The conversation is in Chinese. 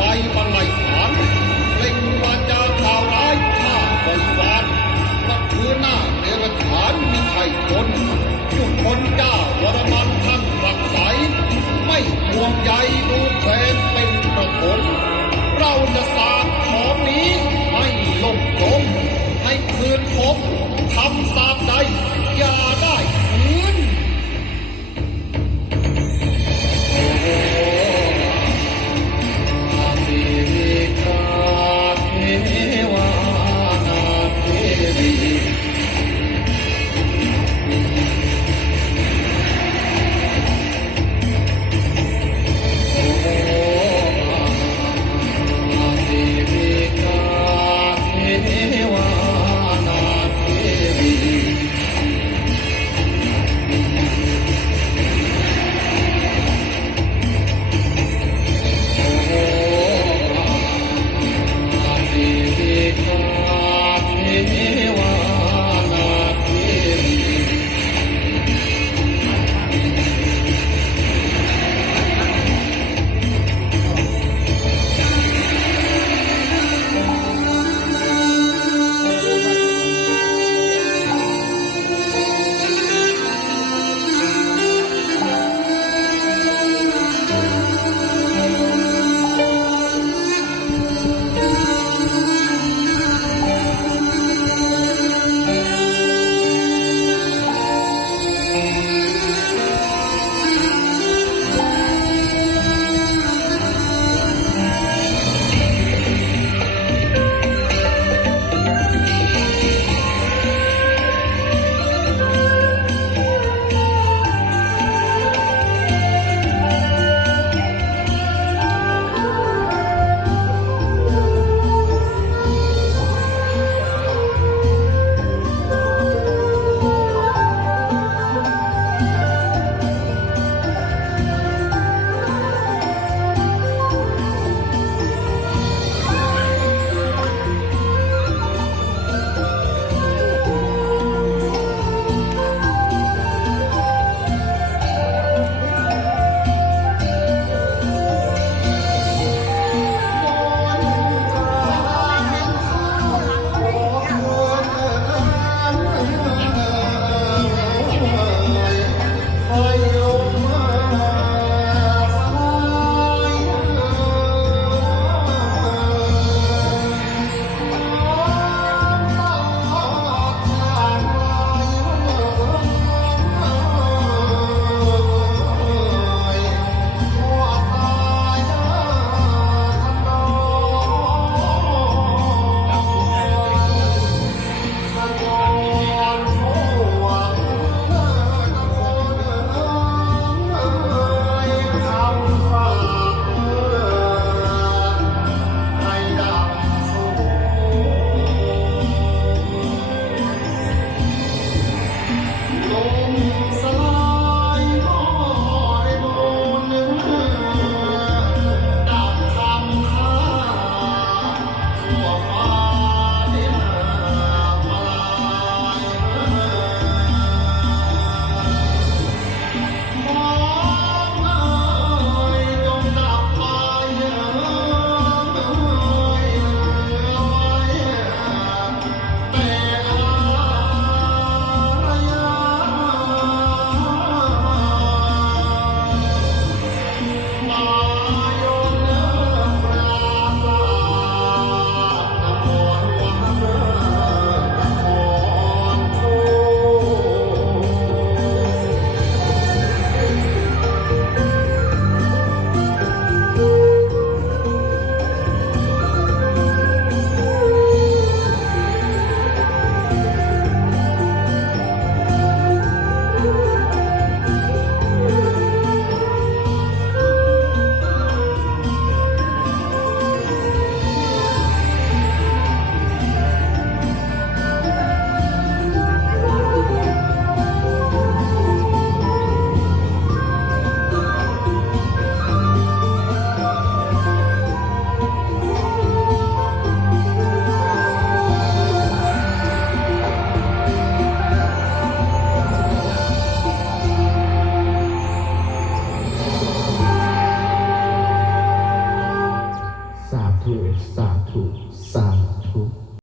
八一八。